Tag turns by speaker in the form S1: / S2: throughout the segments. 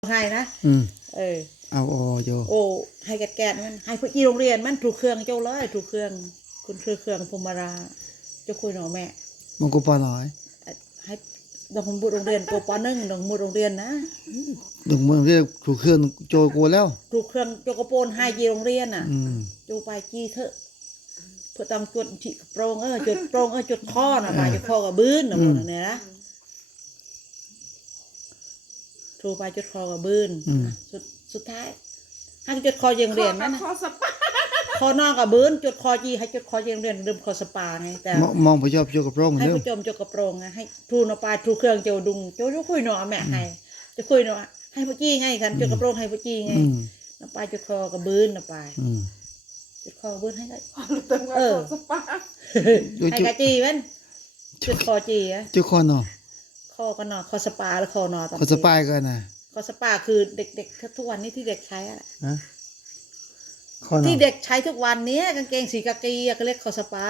S1: ให้นะเออ
S2: เอาโย
S1: โอ้ให้แกะมันให้พวกอีโรงเรียนมันถูกเครื่องเจ้าเลยถูกเครื่องคุณเครื่องพมราเจ้าคุยหนอแม่
S2: มงกุปอน้อย
S1: ให้ดอกบุตรโรงเรียนโกปนึงดอกบุตรโรงเรียนนะ
S2: ดึงมือเรียกถูกเครื่องโจโกแล้ว
S1: ถูกเครื่องโจกโปนให้ยีโรงเรียนอ่ะโจไปจีเถอะเพื่อต้องจุดที่โปรงจุดโปรงจุดข้อน่ะมาจุดข้อกับบื้นน่ะหมดเนี่ยนะถูไปจุดคอกับบื้นสุดท้ายให้จุดคอยังเรียนนั่นคอนอกกับบื้นจุดคอจีให้จุดคอยังเรียนเริ่มคอสปาไงแต่
S2: มองไปชอบโจกระโปรง
S1: ให้ผู้ชมจุดกระโปรงไงให้ทูนปลาทูเครื่องเจ้าดุงเจ้าคุยหนอแม่ให้จะคุยหนอให้ผู้จี้ไงกันจุดกระโปรงให้ผู้จี้ไงน้ำปลาจุดคอกับบื้นน้ำปลาจุดคอบื้นให้ได้ให้กะจีมันจุดคอจีอะ
S2: จุดคอนอ
S1: คอก็นอคอสปาแล้วคอนอตอน
S2: คอสปายกันนะ
S1: คอสปาคือเด็กๆทุกวันนี้ที่เด็กใช้อะไรที่
S2: ที่
S1: เด็กใช้ทุกวันนี้กางเกงสีกากีก็เรียกคอสปา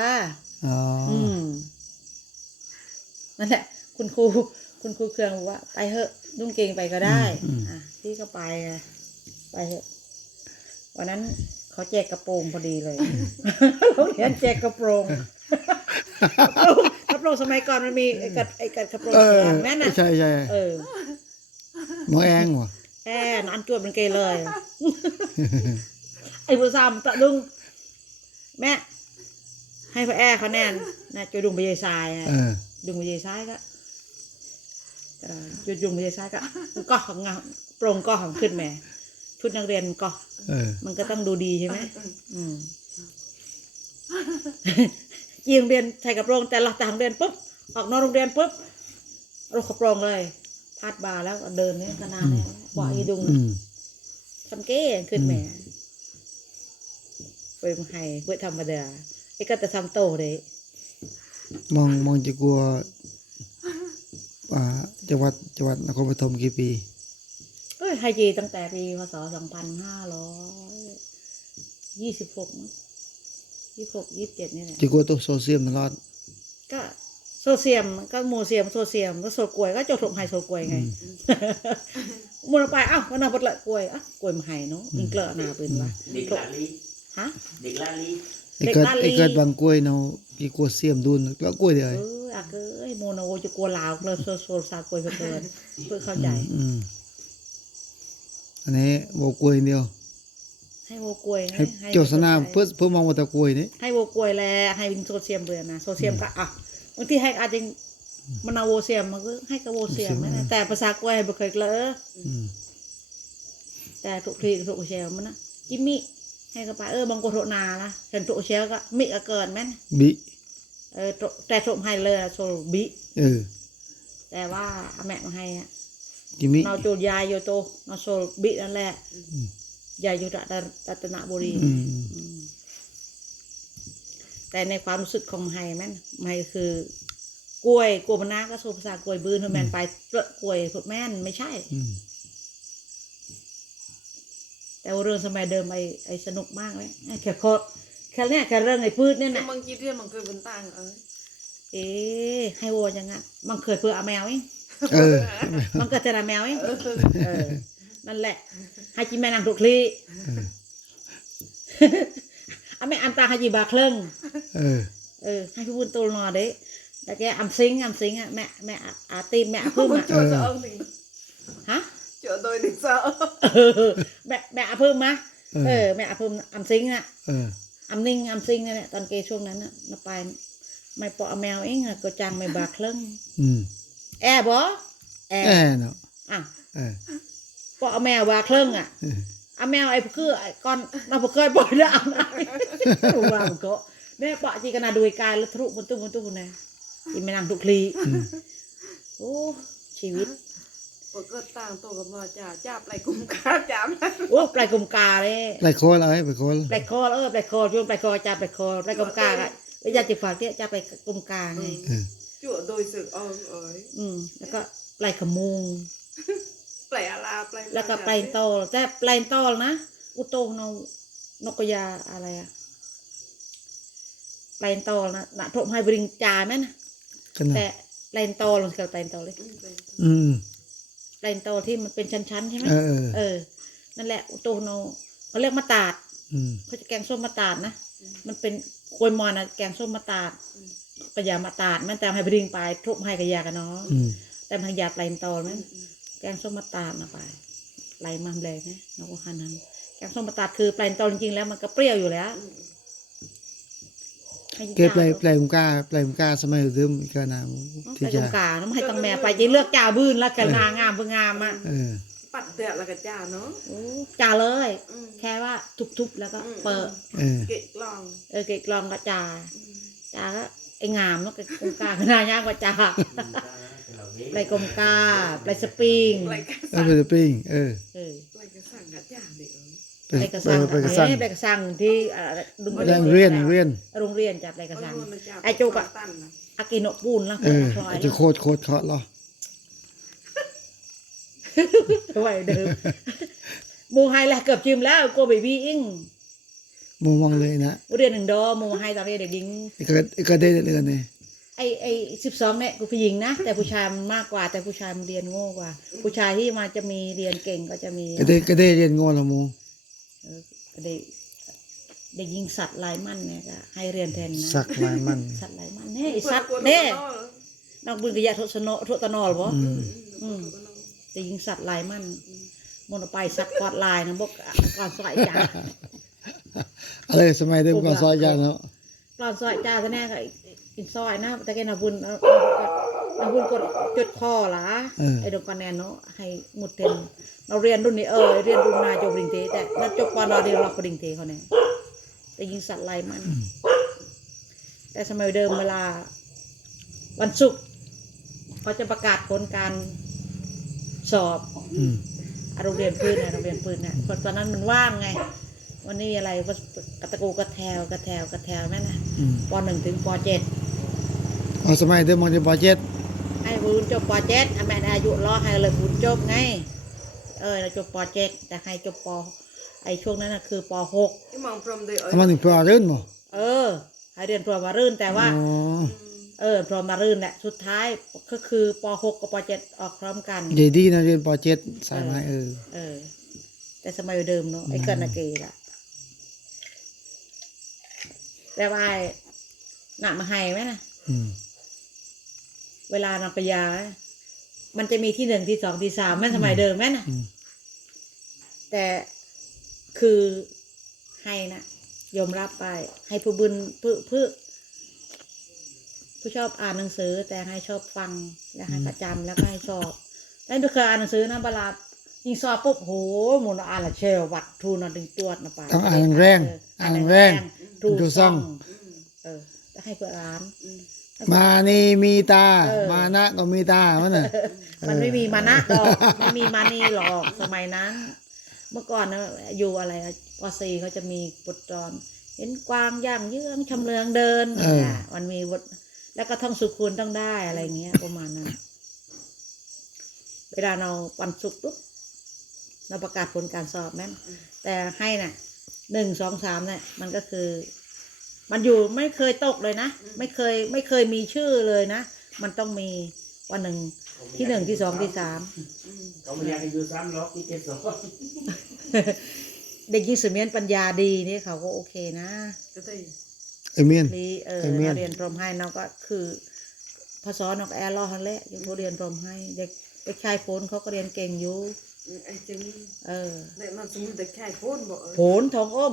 S1: นั่นแหละคุณครูเครื่องบอกว่าไปเถอะนุ่งเกงไปก็ได้พี่ก็ไปเถอะวันนั้นเขาแจกกระโปรงพอดีเลยโรงเรียนแจกกระโปรงกระโปรงสมัยก่อนมันมีไอ้กัดกระโปรงแม่น่ะ
S2: ใช่มอแองวะ
S1: อันจวดมันเกยเลยไอ้ผู้สามตะดุงแม่ให้พ่อเขาแน่นนะจุดดุงไปยายทรายดุงไปยายทรายก็จุดดุงไปยายทรายก็ของเงาโปร่งก็ของขึ้นแม่ชุดนักเรียนก็มันก็ต้องดูดีใช่ไหมยี่โรงเรียนใส่กระโปรงแต่เราต่างเรียนปุ๊บออกนอกโรงเรียนปุ๊บเรากระโปรงเลยพาดบ่าแล้วเดินเนี่ยขนาดนี้บ่อยดุงทำเก้ขึ้นแม่ไปมาให้เพื่อธรรมดาไอ้ก็จะทำโตเลย
S2: มองจะกลัวจังหวัดนครปฐมกี่ปี
S1: ไฮจีตั้งแต่ปีพศ2526 27นี่แหละ
S2: จะกลัวตกโซเชียลตลอด
S1: ก็โซเชียมก็โมเซียมก็โซกล้วยก็จดถกไฮโซกล้วยไงมูลไปอ้าวก็น่าปลดกล้วยกล้วยมาให้เนาะอิงเกลอนาปืนว่า
S3: เด็กลาลี
S1: ฮะ
S3: เด็กลาลี
S2: ไอ้เกิดบางกล้วยเนาะกี่กลัวเสียมดุนแล้วกล้วยเดียว
S1: เอ้ยโมโนจะกลัวลาวเลยโซซากล้วยเพื่อนเพื่อเข้าใจ
S2: อันนี้โวกล้วยเดียว
S1: ให้โวกล้วย
S2: ให้โจสนาเพื่อมองว่าตะกล้วยนี่
S1: ให้โวกล้วยแลให้วินโซเซียมเบื่อนะโซเซียมก็บางทีให้อาจจะมันเอาโวเซียมมันก็ให้กับโวเซียมนะแต่ภาษากล้วยบ่เคยเลยแต่ทุกทีทุกเชลมันนะจิมมี่ให้กับไปบางคนโทนาละเห็นทุกเชลก็มิก็เกินแม่น
S2: บิ
S1: แต่ทุกให้เลยโซบิแต่ว่าแม่มาให้
S2: จิมมี่
S1: เราจูดยายโยโตเราโซบินั่นแหละยายอยู่รัตนบุรีแต่ในความรู้สึกของไฮแม่นไม่คือกล้วยมะนาวก็โซภาษากล้วยบื้นแม่นไปเปลือกกล้วยพวกแม่นไม่ใช่แต่เรื่องสมัยเดิมไอ้สนุกมากเลยแค่เนี้ยแค่เรื่องไอ้พืชเนี่ยนะ
S4: บางทีเรื่องมันเคยเป็นต่าง
S1: ให้โวยังงั้นมันเคยเพื่อแมวเองมันเกิดแต่แมวเองนั่นแหละให้จิแม่นางทุกทีแม่อันตาให้จีบาเครื่องให้พี่บุญตูนอเด้แต่แกอัมซิงอ่ะแม่อาตีแม่พึ่งอ่ะฮะ
S4: เจอโดยดิซ่า
S1: แม่อาพึ่งมะแม่อาพึ่งอัมซิงอ่ะอัมซิงเนี่ยตอนเกช่วงนั้นอ่ะมาไปไม่ปอแมวเองก็จังไม่บาเครื่องบ่
S2: เนาะ
S1: ปอแมวบาเครื่องอ่ะแมวไอ้คือไอ้ก้อนเราเคยปล่อยแล้วถูกว่ามันก็แม่ปะจีกันนาดูกายแล้วทะลุบนตู้นะอีแม่นางทุกลีโอ้ชีวิต
S4: ปกติต่างตัวกับมาจับไหลกุมกาจับ
S1: โอ้ปลายกุมกาเลย
S2: ไหลคออะไรไปคอ
S1: ปลายคอปลายคอช่วงปลายคอจับปลายคอปลายกุมกาอ่ะแล้วยาจิฝากเนี่ยจับไปกุมกาไง
S4: จุ่โดยสึก
S1: แล้วก็ปลายขมุง
S4: ปลายอะไร
S1: แล้วก็ปลายโตแต่ปลายโตนะอุโตนกยาอะไรอะปลายโตนะทบให้บริงจาไหมนะแต่ปลายโตลงเกี่ยวปลายโตเลยปลายโตที่มันเป็นชั้นๆใช่ไหม
S2: เออ
S1: นั่นแหละโตโนเขาเรียกมะตาด
S2: อืม
S1: เขาจะแกงส้มมะตาดนะมันเป็นกล้วยมอนนะแกงส้มมะตาดกระยามะตาดมันแต่ให้ไปดึงไปทุบให้กระยากันเนาะ
S2: อืม
S1: แต่มันยาปลายโตมั้ยแกงส้มมะตาดนะไปไหลมาเลยนะนกฮันนั้นแกงส้มมะตาดคือปลายโตจริงๆแล้วมันก็เปรี้ยวอยู่แล้ว
S2: เก็บปลายมุกาสมัยเดิมอีกนะ
S1: ไป
S2: ที่
S1: ก
S2: จะ
S1: งกาน้ำให้ตังแม่ไปจะเลือกจ่าบื้นแล้วกันงามเพื่องามอ่ะ
S2: เออ
S4: ปัดเตะแล้วก็จ้าเนาะ
S1: จ่าเลย
S4: อืม
S1: แค่ว่าทุบๆแล้วก็เปิด
S2: เออ
S4: เกะกลอง
S1: เกะกลองก็จ่าก็ไอ้งามเนาะกงกาก็น่ายากกว่าจ่าไปกงกาไปสปริง
S4: ไรกระ
S2: แล้
S4: สั
S2: ว
S4: ง
S2: ไปปิ้ง
S4: ไรกระสังกับจ้าเด็ก
S1: ไปกระสัง
S2: ไปกระสัง
S1: ไปกระสังที่ดุง
S2: โรงเรียน
S1: โรงเรียนจับไปกระสัง ไอ้โจ๊กอะ
S4: ตันนะ
S1: อากิโนะปูนแล้ว
S2: เออ
S1: พลอย
S2: จะ
S1: แล้ว
S2: โคตรเคาะเหรอ
S1: ด้วยเดิมหมูไฮแหละเกือบจิมแล้วโกเบบี้อิง
S2: มุมมองเลยนะ
S1: เรียนหนึ่งดอหมูไฮตอนเรียนเด็กหญิง
S2: ก็ได้เดือนนี่
S1: ไอ้12เนี่ยกูผู้หญิงนะแต่ผู้ชายมันมากกว่าแต่ผู้ชายมันเรียนโง่กว่า ผู้ชายที่มาจะมีเรียนเก่งก็จะมี
S2: ก็ได้เรียนงอละมู
S1: ก็ได้ยิงสัตว์ลายมันเนี่ยก็ให้เรียนแทนนะ
S2: สักลายมัน
S1: สัตว์ลายมันเนี่ยไอ้สัตว์เนี่ยนอกบุญกะยะทศนโทตนอลบ่ได้ยิงสัตว์ลายมันมนต์ไปสัตว์กอดลายนะบอกก่อนสอยจ้า
S2: อะไรสมัยเดิมก็ซอยยาเนาะ
S1: ก่อนสอยจ้าซะแน่ก็อินซอยนะแต่แกนาบุญนาบุญกดจุดคอล่ะไอ้ดอกกันแนนเนาะให้หมดเต็มเราเรียนรุ่นนี้เรียนรุ่นนาจบปริญญาแต่ถ้าจบปอนอเรียนรอปริญญาเขาเนี่ยแต่ยิงสัตว์ลายมันแต่สมัยเดิมเวลาวันศุกร์เขาจะประกาศผลการสอบโรงเรียนพื้นนะโรงเรียนพื้นนะตอนนั้นมันว่างไงวันนี้อะไรก็ตะกูกระแถวแม่นะป .1 ถึงป .7
S2: สมัยเดิมมันจะบ่เจ็ด
S1: ไอ้บุญจบป .7 แม่อายุรอให้เลยบุญจบไงเราจบป .7 แต่ให้จบปไอ้ช่วงนั้นนะคือป .6
S4: ที่มองพรมเดย์
S2: มันถึงพอเรื่นบ่
S1: ให้เรียนพรหมารื่นแต่ว่า พรหมารื่นแหละสุดท้ายก็คือป .6 กับป .7 ออกพร้อมกัน
S2: ใหญ่ดีนะเรียนปเจ็ดสายไม้
S1: แต่สมัยเดิมเนาะไอ้กันนะเกล่ะแต่ว่าหนักมาให้ไหมนะเวลานำไปยามันจะมีที่1ที่2ที่3แม่สมัยเดิมแม่นะแต่คือให้นะยอมรับไปให้ผู้บุญผู้ชอบอ่านหนังสือแต่ให้ชอบฟังและให้ประจำแล้วก็ให้ชอบแล้วไม่เคยอ่านหนังสือนะเวลายิงสอบปุ๊บโหหมุนอ่านละเชลวัดทูนดึงตัวนะไป
S2: ต้องอ่านแรงทูซ่อง
S1: แล้วให้เพื่อร้าน
S2: มานี่มีตามานะก็มีตามันน่ะ
S1: มันไม่มีมานะหรอกไม่มีมานี่หรอกสมัยนั้น เมื่อก่อนนะอยู่อะไรป .4 เขาจะมีบทกลอนเห็นกวางย่างเยื้องชำเลืองเดินมันมีบทแล้วก็ท่องสุขุนต้องได้อะไรเงี้ยประมาณนั้นเวลาเราวันศุกร์ปุ๊บเราประกาศผลการสอบนั้นแต่ให้น่ะ1 2 3เนี่ยมันก็คือมันอยู่ไม่เคยตกเลยนะไม่เคยมีชื่อเลยนะมันต้องมีวันหนึ่งที่1ที่2ที่3
S3: เขาไม่อยากให้อยู่3ล็อกที่72
S1: เด็กหญิงเสมียนปัญญาดีนี่เขาก็โอเคนะ
S4: จะได้
S2: เมียน
S1: นี่เรียนพรหมให้เราก็คือภาษาน้องแอร์รอฮันแหละยังเขาเรียนพรหมให้เด็กชายโฟนเขาก็เรียนเก่งอยู่
S4: ไอ้จึง
S1: เออ
S4: เด็กมันสมมติเด็กชายพูดบอก
S1: โผนทองอ้อม